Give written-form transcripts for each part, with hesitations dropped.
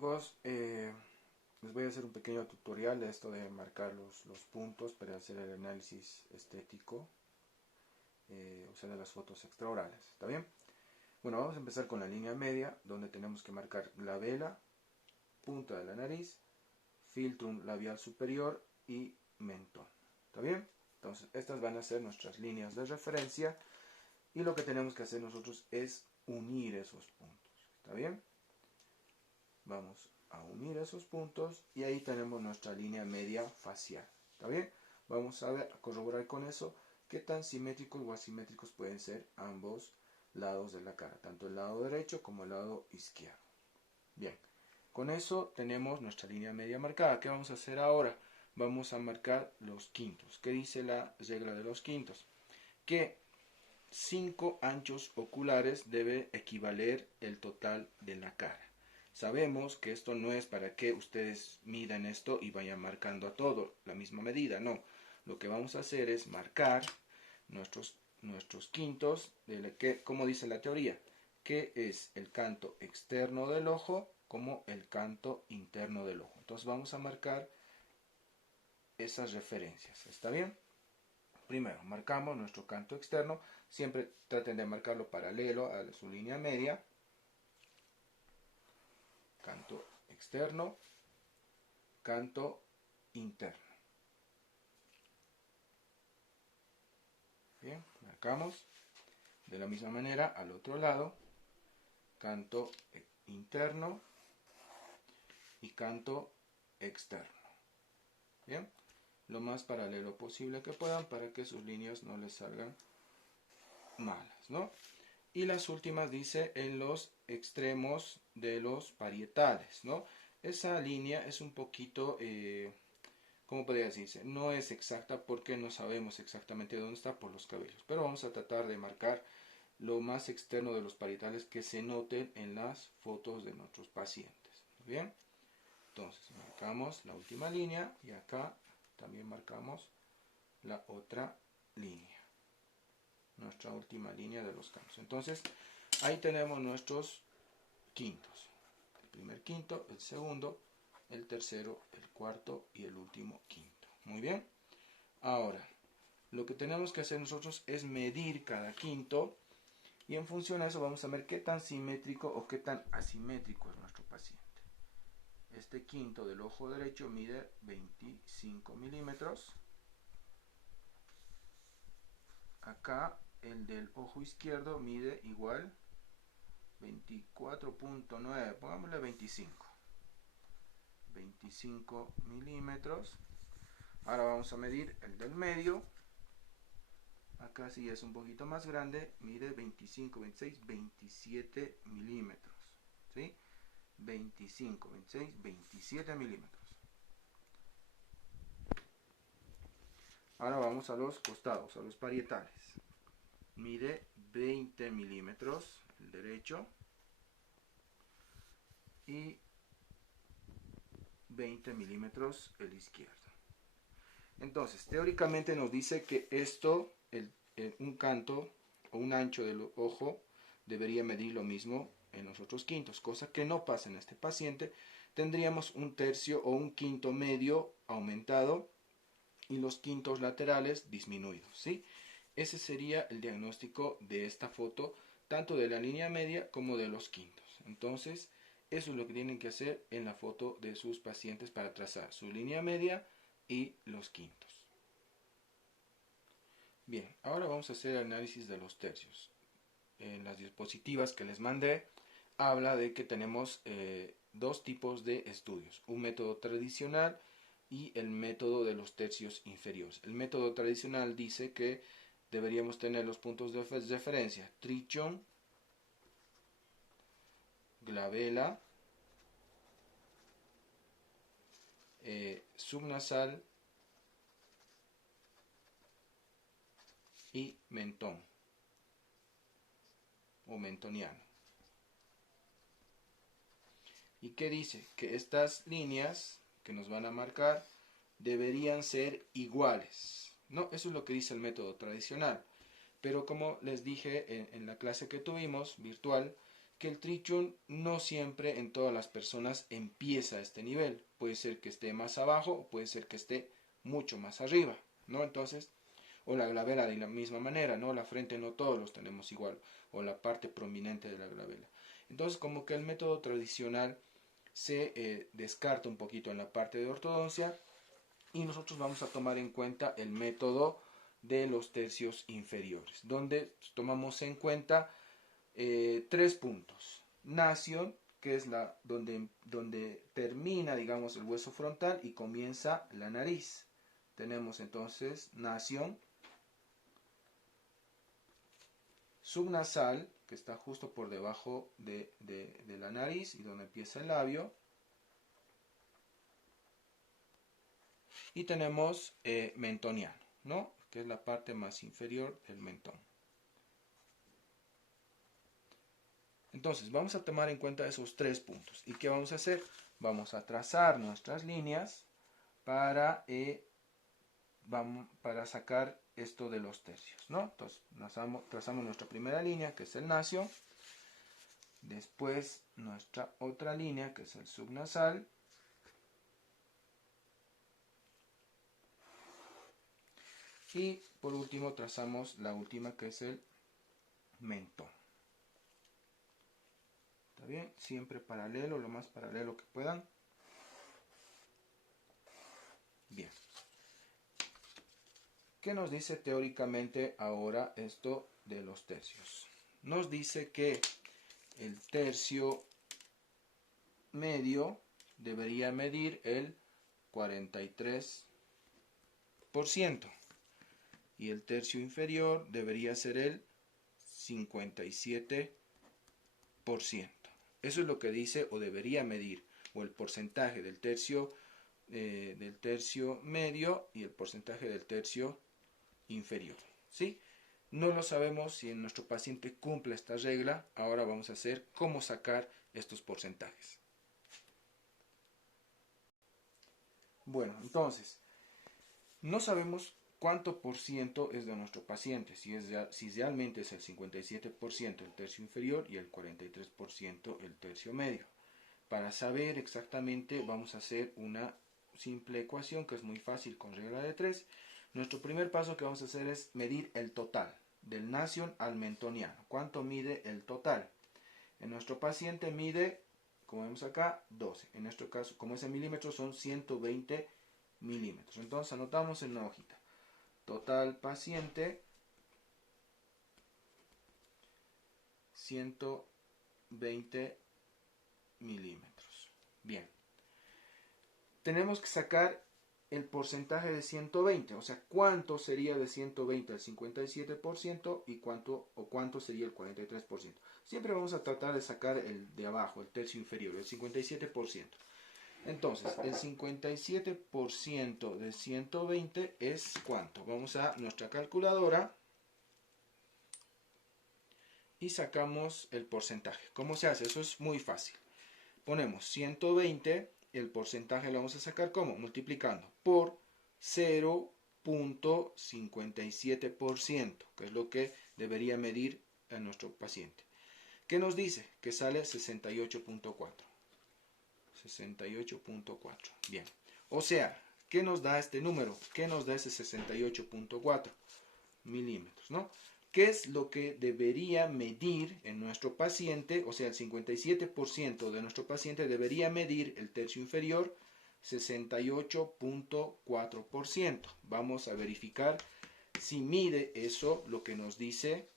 chicos, les voy a hacer un pequeño tutorial de esto de marcar los puntos para hacer el análisis estético usando las fotos extraorales. ¿Está bien? Bueno, vamos a empezar con la línea media, donde tenemos que marcar glabela, punta de la nariz, filtrum labial superior y mentón. ¿Está bien? Entonces, estas van a ser nuestras líneas de referencia y lo que tenemos que hacer nosotros es unir esos puntos. ¿Está bien? Vamos a unir esos puntos y ahí tenemos nuestra línea media facial. ¿Está bien? Vamos a corroborar con eso qué tan simétricos o asimétricos pueden ser ambos lados de la cara, tanto el lado derecho como el lado izquierdo. Bien, con eso tenemos nuestra línea media marcada. ¿Qué vamos a hacer ahora? Vamos a marcar los quintos. ¿Qué dice la regla de los quintos? Que 5 anchos oculares debe equivaler el total de la cara. Sabemos que esto no es para que ustedes midan esto y vayan marcando a todo la misma medida, no. Lo que vamos a hacer es marcar nuestros quintos, como dice la teoría, que es el canto externo del ojo como el canto interno del ojo. Entonces vamos a marcar esas referencias, ¿está bien? Primero, marcamos nuestro canto externo, siempre traten de marcarlo paralelo a su línea media. Canto externo, canto interno. Bien, marcamos. De la misma manera, al otro lado, canto interno y canto externo. Bien, lo más paralelo posible que puedan para que sus líneas no les salgan malas, ¿no? Y las últimas dice en los extremos de los parietales, ¿no? Esa línea es un poquito, ¿cómo podría decirse? No es exacta porque no sabemos exactamente dónde está por los cabellos, pero vamos a tratar de marcar lo más externo de los parietales que se noten en las fotos de nuestros pacientes. Bien, entonces marcamos la última línea y acá también marcamos la otra línea. Nuestra última línea de los cantos. Entonces, ahí tenemos nuestros quintos. El primer quinto, el segundo, el tercero, el cuarto y el último quinto. Muy bien. Ahora, lo que tenemos que hacer nosotros es medir cada quinto y en función a eso vamos a ver qué tan simétrico o qué tan asimétrico es nuestro paciente. Este quinto del ojo derecho mide 25 milímetros. Acá el del ojo izquierdo mide igual 24.9, pongámosle 25 milímetros. Ahora vamos a medir el del medio. Acá sí es un poquito más grande, mide 25, 26, 27 milímetros. ¿Sí? 25, 26, 27 milímetros. Ahora vamos a los costados, a los parietales. Mide 20 milímetros el derecho y 20 milímetros el izquierdo. Entonces, teóricamente nos dice que esto, un canto o un ancho del ojo debería medir lo mismo en los otros quintos, cosa que no pasa en este paciente. Tendríamos un tercio o un quinto medio aumentado y los quintos laterales disminuidos, ¿sí? Ese sería el diagnóstico de esta foto, tanto de la línea media como de los quintos. Entonces, eso es lo que tienen que hacer en la foto de sus pacientes para trazar su línea media y los quintos. Bien, ahora vamos a hacer el análisis de los tercios. En las diapositivas que les mandé, habla de que tenemos dos tipos de estudios, un método tradicional y el método de los tercios inferiores. El método tradicional dice que deberíamos tener los puntos de referencia trichón, glabela, subnasal y mentón o mentoniano. ¿Y qué dice? Que estas líneas que nos van a marcar deberían ser iguales. No, eso es lo que dice el método tradicional. Pero como les dije en la clase que tuvimos virtual, que el Trichun no siempre en todas las personas empieza a este nivel. Puede ser que esté más abajo o puede ser que esté mucho más arriba, ¿no? Entonces, o la glabela de la misma manera, ¿no? La frente no todos los tenemos igual, o la parte prominente de la glabela. Entonces, como que el método tradicional se descarta un poquito en la parte de ortodoncia y nosotros vamos a tomar en cuenta el método de los tercios inferiores, donde tomamos en cuenta 3 puntos. Nación, que es donde termina, digamos, el hueso frontal y comienza la nariz. Tenemos entonces nación, subnasal, que está justo por debajo de la nariz y donde empieza el labio. Y tenemos mentoniano, ¿no? Que es la parte más inferior del mentón. Entonces, vamos a tomar en cuenta esos 3 puntos. ¿Y qué vamos a hacer? Vamos a trazar nuestras líneas para sacar esto de los tercios, ¿no? Entonces, trazamos nuestra primera línea, que es el nasio. Después, nuestra otra línea, que es el subnasal. Y por último, trazamos la última, que es el mentón. ¿Está bien? Siempre paralelo, lo más paralelo que puedan. Bien. ¿Qué nos dice teóricamente ahora esto de los tercios? Nos dice que el tercio medio debería medir el 43% y el tercio inferior debería ser el 57%. Eso es lo que dice o debería medir, o el porcentaje del tercio medio y el porcentaje del tercio inferior, ¿sí? No lo sabemos si en nuestro paciente cumple esta regla. Ahora vamos a hacer cómo sacar estos porcentajes. Bueno, entonces, no sabemos cuánto por ciento es de nuestro paciente, si realmente es el 57% el tercio inferior y el 43% el tercio medio. Para saber exactamente vamos a hacer una simple ecuación que es muy fácil con regla de 3. Nuestro primer paso que vamos a hacer es medir el total del nación al mentoniano. ¿Cuánto mide el total? En nuestro paciente mide, como vemos acá, 12. En nuestro caso, como es en milímetros, son 120 milímetros. Entonces anotamos en una hojita. Total paciente, 120 milímetros. Bien. Tenemos que sacar el porcentaje de 120, o sea, cuánto sería de 120 al 57% y cuánto sería el 43%. Siempre vamos a tratar de sacar el de abajo, el tercio inferior, el 57%. Entonces, el 57% de 120 es ¿cuánto? Vamos a nuestra calculadora y sacamos el porcentaje. ¿Cómo se hace? Eso es muy fácil. Ponemos 120, el porcentaje lo vamos a sacar ¿cómo? Multiplicando por 0.57%, que es lo que debería medir a nuestro paciente. ¿Qué nos dice? Que sale 68.4. 68.4. Bien. O sea, ¿qué nos da este número? ¿Qué nos da ese 68.4 milímetros? ¿No? ¿Qué es lo que debería medir en nuestro paciente? O sea, el 57% de nuestro paciente debería medir el tercio inferior 68.4%. Vamos a verificar si mide eso lo que nos dice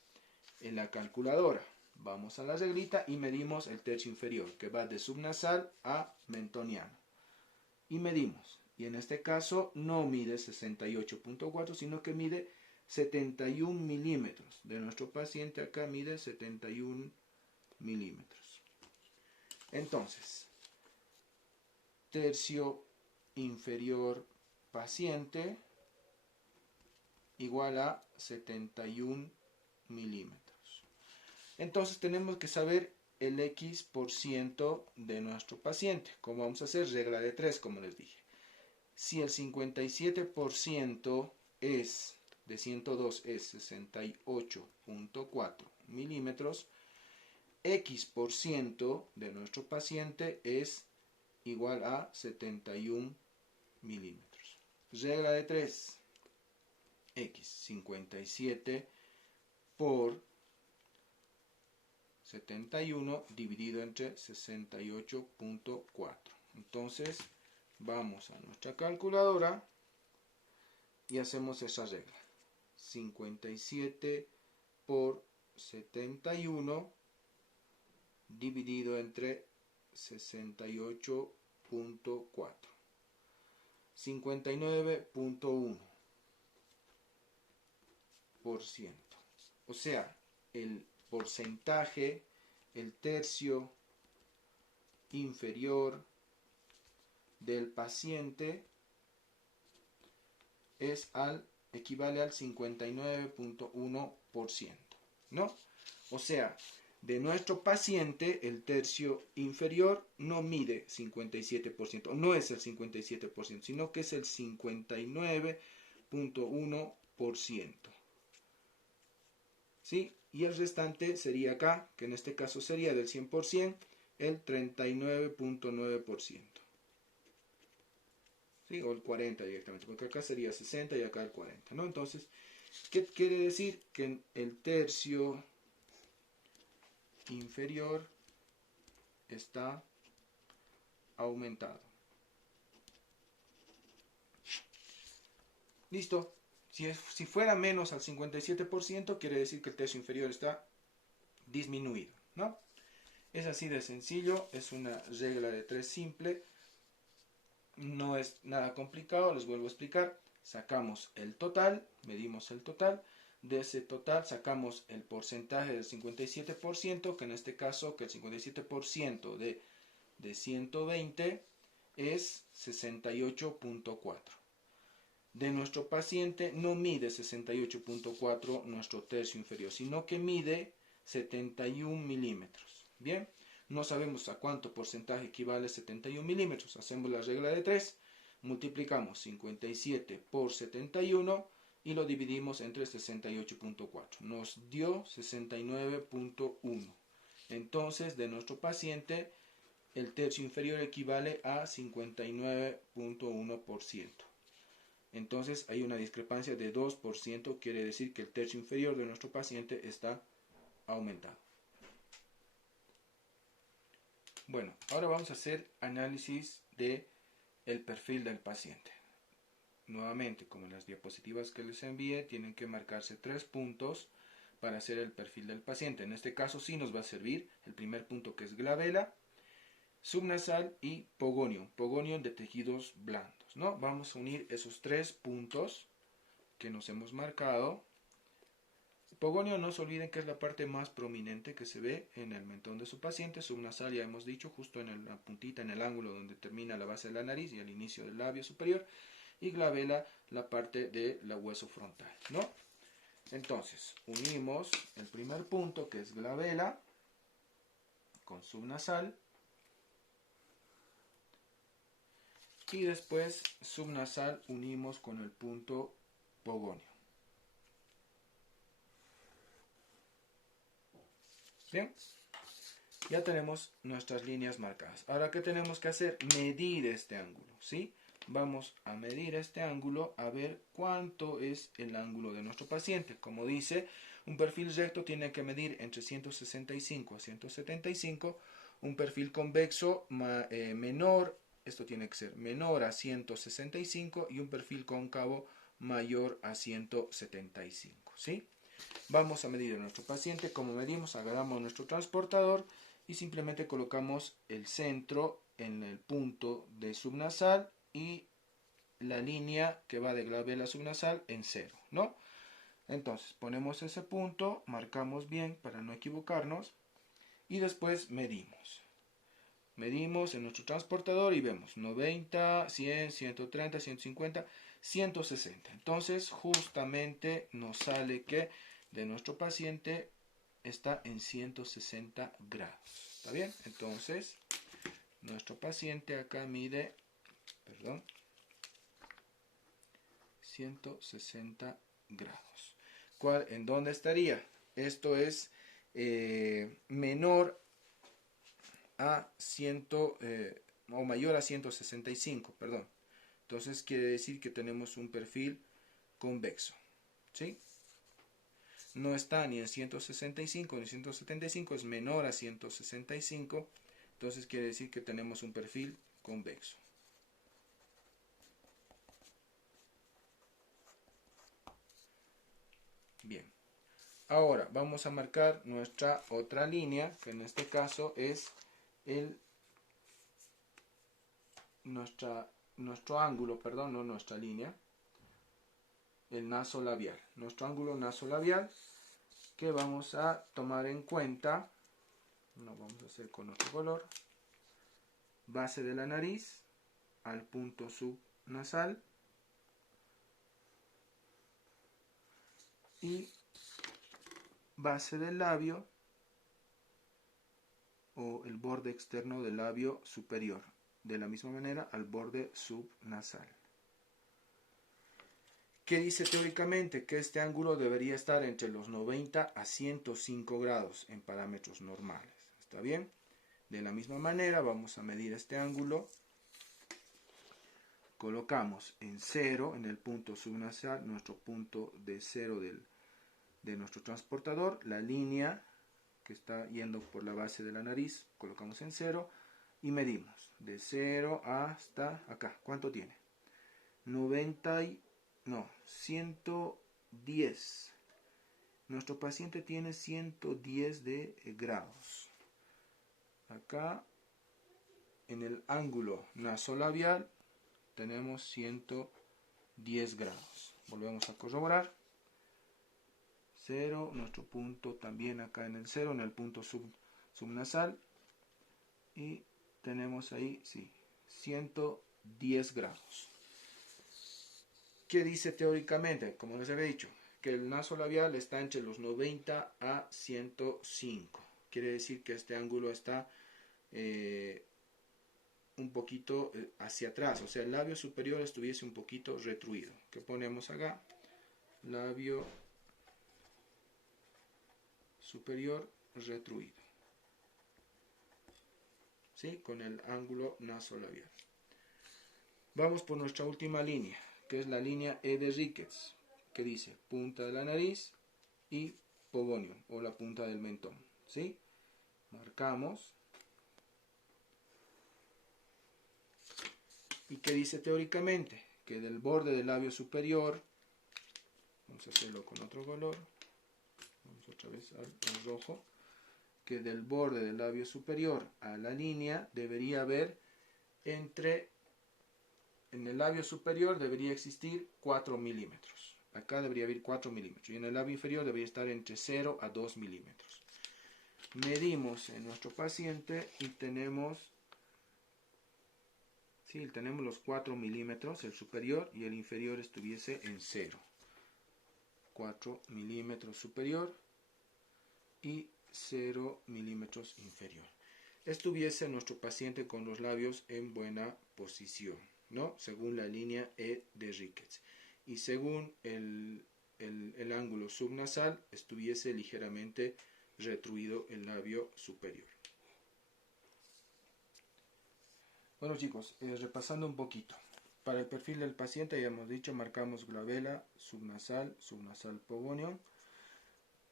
en la calculadora. Vamos a la reglita y medimos el tercio inferior, que va de subnasal a mentoniano. Y medimos. Y en este caso no mide 68.4, sino que mide 71 milímetros. De nuestro paciente acá mide 71 milímetros. Entonces, tercio inferior paciente igual a 71 milímetros. Entonces tenemos que saber el X% de nuestro paciente. ¿Cómo vamos a hacer? Regla de 3, como les dije. Si el 57% es de 102 es 68.4 milímetros, X% de nuestro paciente es igual a 71 milímetros. Regla de 3. X 57 por 71 dividido entre 68.4. Entonces vamos a nuestra calculadora y hacemos esa regla. 57 por 71 dividido entre 68.4. 59.1%. O sea, el porcentaje, el tercio inferior del paciente equivale al 59.1%, ¿no? O sea, de nuestro paciente, el tercio inferior no mide 57%, no es el 57%, sino que es el 59.1%. ¿Sí? Y el restante sería acá, que en este caso sería del 100%, el 39.9%. ¿Sí? O el 40% directamente, porque acá sería 60 y acá el 40%, ¿no? Entonces, ¿qué quiere decir? Que el tercio inferior está aumentado. Listo. Si fuera menos al 57%, quiere decir que el tercio inferior está disminuido, ¿no? Es así de sencillo, es una regla de 3 simple, no es nada complicado, les vuelvo a explicar. Sacamos el total, medimos el total, de ese total sacamos el porcentaje del 57%, que en este caso, que el 57% de 120 es 68.4. De nuestro paciente no mide 68.4 nuestro tercio inferior, sino que mide 71 milímetros. Bien, no sabemos a cuánto porcentaje equivale 71 milímetros. Hacemos la regla de 3, multiplicamos 57 por 71 y lo dividimos entre 68.4. Nos dio 69.1. Entonces, de nuestro paciente, el tercio inferior equivale a 59.1%. Entonces hay una discrepancia de 2%, quiere decir que el tercio inferior de nuestro paciente está aumentado. Bueno, ahora vamos a hacer análisis de el perfil del paciente. Nuevamente, como en las diapositivas que les envié, tienen que marcarse 3 puntos para hacer el perfil del paciente. En este caso sí nos va a servir el primer punto, que es glabela, subnasal y pogonium de tejidos blandos, ¿no? Vamos a unir esos 3 puntos que nos hemos marcado. Pogonio, no se olviden que es la parte más prominente que se ve en el mentón de su paciente. Subnasal, ya hemos dicho, justo en la puntita, en el ángulo donde termina la base de la nariz y el inicio del labio superior. Y glabela, la parte del hueso frontal, ¿no? Entonces, unimos el primer punto, que es glabela, con subnasal. Y después, subnasal, unimos con el punto pogonio. Bien, ya tenemos nuestras líneas marcadas. Ahora, ¿qué tenemos que hacer? Medir este ángulo, ¿sí? Vamos a medir este ángulo a ver cuánto es el ángulo de nuestro paciente. Como dice, un perfil recto tiene que medir entre 165 a 175. Un perfil convexo menor, esto tiene que ser menor a 165, y un perfil cóncavo mayor a 175, ¿sí? Vamos a medir a nuestro paciente. Como medimos, agarramos nuestro transportador y simplemente colocamos el centro en el punto de subnasal y la línea que va de glabela subnasal en 0, ¿no? Entonces ponemos ese punto, marcamos bien para no equivocarnos y después medimos. Medimos en nuestro transportador y vemos 90, 100, 130, 150, 160. Entonces justamente nos sale que de nuestro paciente está en 160 grados. ¿Está bien? Entonces, nuestro paciente acá mide, 160 grados. ¿En dónde estaría? Esto es menor a 100 o mayor a 165, perdón. Entonces quiere decir que tenemos un perfil convexo, ¿sí? No está ni en 165 ni en 175, es menor a 165, entonces quiere decir que tenemos un perfil convexo. Bien, ahora vamos a marcar nuestra otra línea, que en este caso es nuestro ángulo, perdón, no nuestra línea, el nasolabial. Nuestro ángulo nasolabial que vamos a tomar en cuenta, lo vamos a hacer con otro color, base de la nariz al punto subnasal y base del labio o el borde externo del labio superior, de la misma manera al borde subnasal. ¿Qué dice teóricamente? Que este ángulo debería estar entre los 90 a 105 grados en parámetros normales. ¿Está bien? De la misma manera vamos a medir este ángulo. Colocamos en 0 en el punto subnasal, nuestro punto de 0 de nuestro transportador, la línea que está yendo por la base de la nariz, colocamos en 0 y medimos de 0 hasta acá. ¿Cuánto tiene? 110. Nuestro paciente tiene 110 de grados. Acá en el ángulo nasolabial tenemos 110 grados. Volvemos a corroborar. 0, nuestro punto también acá en el 0, en el punto subnasal. Y tenemos ahí, sí, 110 grados. ¿Qué dice teóricamente? Como les había dicho, que el nasolabial está entre los 90 a 105. Quiere decir que este ángulo está un poquito hacia atrás, o sea, el labio superior estuviese un poquito retruido. ¿Qué ponemos acá? Labio superior retruido, ¿sí? Con el ángulo nasolabial. Vamos por nuestra última línea, que es la línea E de Ricketts, que dice punta de la nariz y pogonium, o la punta del mentón, ¿sí? Marcamos. ¿Y qué dice teóricamente? Que del borde del labio superior, vamos a hacerlo con otro color, vamos otra vez al rojo, que del borde del labio superior a la línea debería haber en el labio superior debería existir 4 milímetros. Acá debería haber 4 milímetros. Y en el labio inferior debería estar entre 0 a 2 milímetros. Medimos en nuestro paciente y tenemos los 4 milímetros, el superior, y el inferior estuviese en 0. 4 milímetros superior y 0 milímetros inferior. Estuviese nuestro paciente con los labios en buena posición, ¿no? Según la línea E de Ricketts. Y según el ángulo subnasal, estuviese ligeramente retruido el labio superior. Bueno chicos, repasando un poquito. Para el perfil del paciente ya hemos dicho, marcamos glabela, subnasal, subnasal pogonium.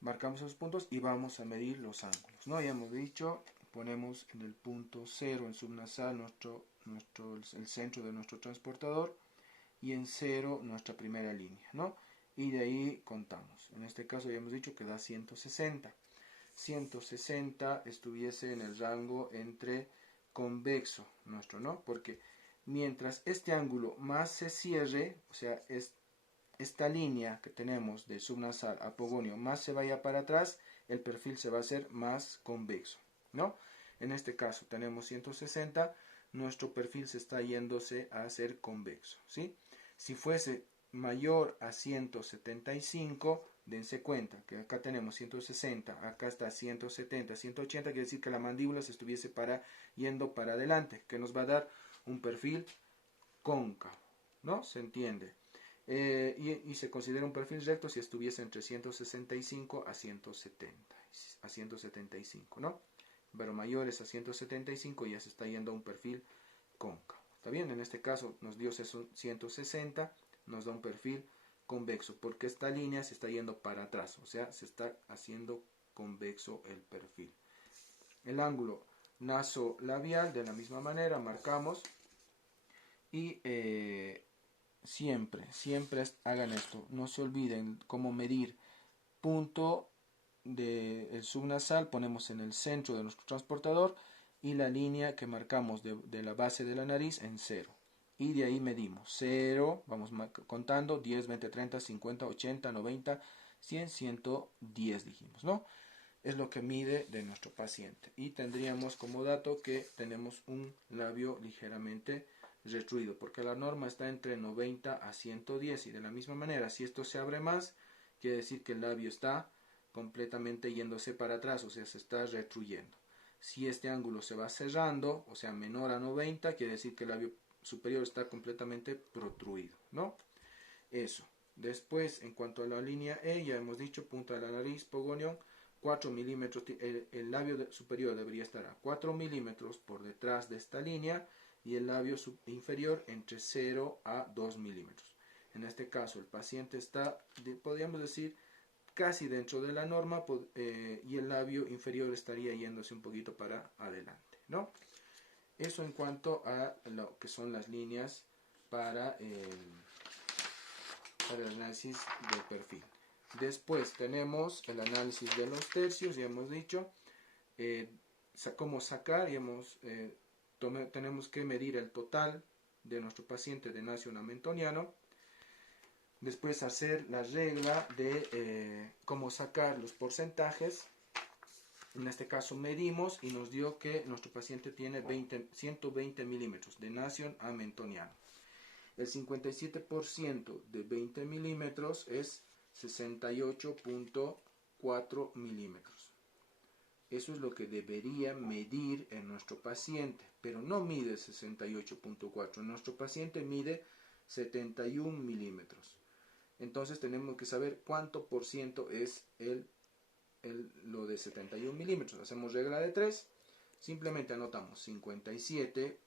Marcamos esos puntos y vamos a medir los ángulos, ¿no? Ya hemos dicho, ponemos en el punto 0 en subnasal el centro de nuestro transportador y en 0 nuestra primera línea, ¿no? Y de ahí contamos. En este caso ya hemos dicho que da 160. 160 estuviese en el rango entre convexo nuestro, ¿no? Porque mientras este ángulo más se cierre, o sea, esta línea que tenemos de subnasal a pogonio más se vaya para atrás, el perfil se va a hacer más convexo, ¿no? En este caso tenemos 160, nuestro perfil se está yéndose a hacer convexo, ¿sí? Si fuese mayor a 175, dense cuenta que acá tenemos 160, acá está 170, 180, quiere decir que la mandíbula se estuviese yendo para adelante, que nos va a dar un perfil cóncavo, ¿no? ¿Se entiende? Y se considera un perfil recto si estuviese entre 165 a 170. a 175, ¿no? Pero mayores a 175 ya se está yendo a un perfil cóncavo. ¿Está bien? En este caso nos dio 160, nos da un perfil convexo, porque esta línea se está yendo para atrás, o sea, se está haciendo convexo el perfil. El ángulo nasolabial, de la misma manera, marcamos y siempre hagan esto, no se olviden cómo medir punto del subnasal, ponemos en el centro de nuestro transportador y la línea que marcamos de la base de la nariz en 0. Y de ahí medimos 0, vamos contando 10, 20, 30, 50, 80, 90, 100, 110 dijimos, ¿no? Es lo que mide de nuestro paciente. Y tendríamos como dato que tenemos un labio ligeramente retruido, porque la norma está entre 90 a 110 y de la misma manera, si esto se abre más, quiere decir que el labio está completamente yéndose para atrás, o sea, se está retruyendo. Si este ángulo se va cerrando, o sea, menor a 90, quiere decir que el labio superior está completamente protruido, ¿no? Eso. Después, en cuanto a la línea E, ya hemos dicho, punta de la nariz, pogonión, 4 milímetros, el labio superior debería estar a 4 milímetros por detrás de esta línea y el labio inferior entre 0 a 2 milímetros. En este caso, el paciente está, podríamos decir, casi dentro de la norma y el labio inferior estaría yéndose un poquito para adelante, ¿no? Eso en cuanto a lo que son las líneas para el análisis de perfil. Después tenemos el análisis de los tercios, ya hemos dicho, cómo sacar, tenemos que medir el total de nuestro paciente de Nasion Hamiltoniano. Después hacer la regla de cómo sacar los porcentajes. En este caso medimos y nos dio que nuestro paciente tiene 120 milímetros de Nasion Hamiltoniano. El 57% de 20 milímetros es 68.4 milímetros. Eso es lo que debería medir en nuestro paciente, pero no mide 68.4. Nuestro paciente mide 71 milímetros. Entonces tenemos que saber cuánto por ciento es lo de 71 milímetros. Hacemos regla de 3. Simplemente anotamos 57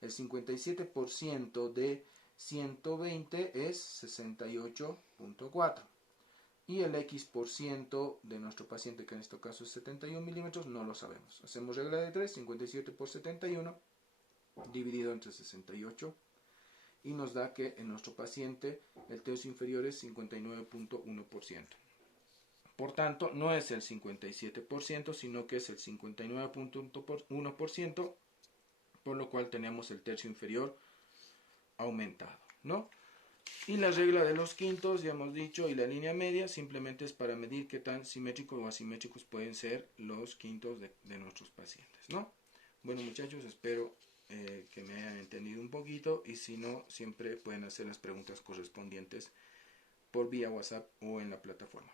el 57% de 120 es 68.4. Y el X% de nuestro paciente, que en este caso es 71 milímetros, no lo sabemos. Hacemos regla de 3, 57 por 71, dividido entre 68. Y nos da que en nuestro paciente el tercio inferior es 59.1%. Por tanto, no es el 57%, sino que es el 59.1%, por lo cual tenemos el tercio inferior aumentado, ¿no? Y la regla de los quintos, ya hemos dicho, y la línea media simplemente es para medir qué tan simétricos o asimétricos pueden ser los quintos de nuestros pacientes, ¿no? Bueno, muchachos, espero que me hayan entendido un poquito, y si no, siempre pueden hacer las preguntas correspondientes por vía WhatsApp o en la plataforma.